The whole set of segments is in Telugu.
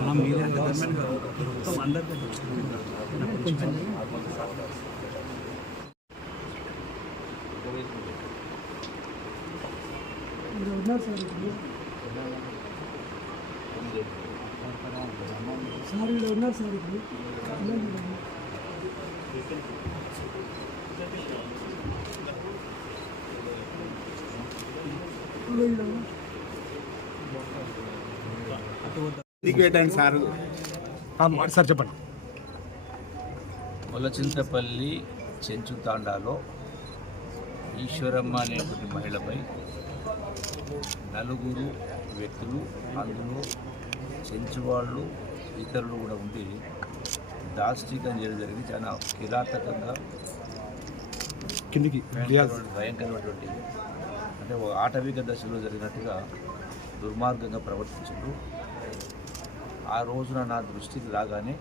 అలా మీరే మొత్తం అందరికీ ఉన్నారు సార్ ఇక్కడ ఉన్నారు సార్ ఇప్పుడు సార్ చెప్పండి. మొలచింతపల్లి చెంచు తాండాలో ఈశ్వరమ్మ అనేటువంటి మహిళపై నలుగురు వ్యక్తులు, అందులో చెంచు వాళ్ళు ఇతరులు కూడా ఉండి దాష్టికం చేయడం జరిగింది. చాలా కిరాతకంగా భయంకరమైనటువంటి అంటే ఆటవిక దశలో జరిగినట్టుగా దుర్మార్గంగా ప్రవర్తించారు. ఆ రోజున నా దృష్టికి రాగానే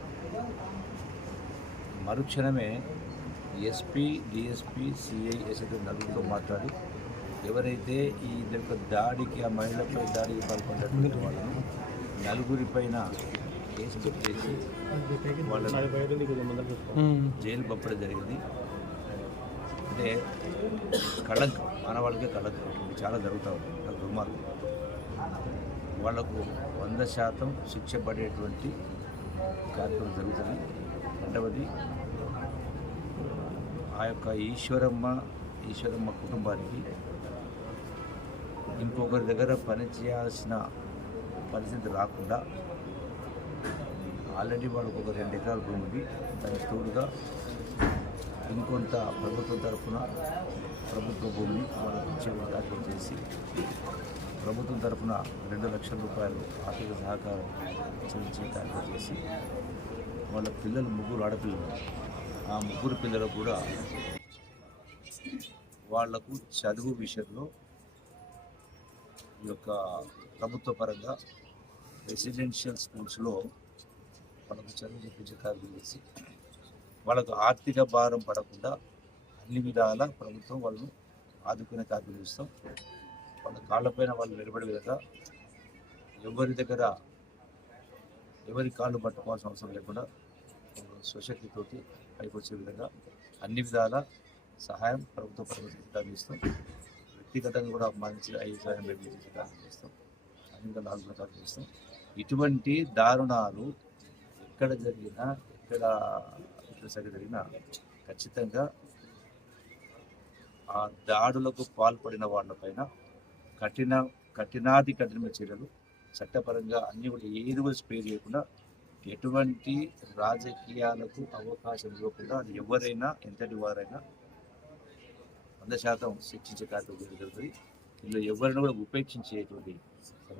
మరుక్షణమే ఎస్పీ, డిఎస్పీ, సిఐ, ఎస్ఐ నలుగురితో మాట్లాడి ఎవరైతే ఈ దాడికి ఆ మహిళపై దాడికి పాల్పడినటువంటి వాళ్ళను నలుగురిపైన కేసు పెట్టేసి వాళ్ళని జైలు పంపడం జరిగింది. అంటే కళంకం, మానవాళ్ళకే కళంకం, చాలా జరుగుతూ ఉంది. అది దుర్మార్గం. వాళ్లకు 100% శిక్ష పడేటువంటి కార్యక్రమం జరుగుతుంది. రెండవది ఆ యొక్క ఈశ్వరమ్మ కుటుంబానికి ఇంకొకరి దగ్గర పని చేయాల్సిన పరిస్థితి రాకుండా ఆల్రెడీ వాళ్ళకు ఒక 2 ఎకరాల భూమి ఉంది. దానికి తోడుగా ఇంకొంత ప్రభుత్వం తరఫున ప్రభుత్వ భూమిని వాళ్ళకి ఇచ్చే కార్యక్రమం చేసి ప్రభుత్వం తరఫున 2 లక్షల రూపాయలు ఆర్థిక సహకారం చెల్లించే కార్యక్రమం చేసి వాళ్ళ పిల్లలు 3 ఆడపిల్లలు, ఆ 3 పిల్లలకు కూడా వాళ్లకు చదువు విషయంలో ఈ యొక్క ప్రభుత్వ పరంగా రెసిడెన్షియల్ స్కూల్స్లో వాళ్ళకు చదువు చెప్పించే కార్యక్రమం చేసి వాళ్ళకు ఆర్థిక భారం పడకుండా అన్ని విధాల ప్రభుత్వం వాళ్ళను ఆదుకునే కార్యక్రమం చేస్తాం. వాళ్ళ కాళ్ళపైన వాళ్ళు నిలబడే విధంగా ఎవరి కాళ్ళు పట్టుకోవాల్సిన అవసరం లేకుండా స్వశక్తితోటి పైకి వచ్చే విధంగా అన్ని విధాల సహాయం ప్రభుత్వ పరంగా చేస్తాం. వ్యక్తిగతంగా కూడా మంచి 5 సాయం చేసే కార్యక్రమం చేస్తాం. అన్ని విధాలు ఆదుకునే కార్యక్రమం చేస్తాం. ఇటువంటి దారుణాలు ఎక్కడ జరిగినా జరిగినా ఖచ్చితంగా ఆ దాడులకు పాల్పడిన వాళ్ళపైన కఠినమైన చర్యలు చట్టపరంగా అన్ని కూడా ఏది కూడా స్పేర్ చేయకుండా ఎటువంటి రాజకీయాలకు అవకాశం ఇవ్వకుండా అది ఎవరైనా ఎంతటి వారైనా 100% శిక్షించే కార్యక్రమం జరుగుతుంది. ఇందులో ఎవరిని కూడా ఉపేక్షించేటువంటి సమస్య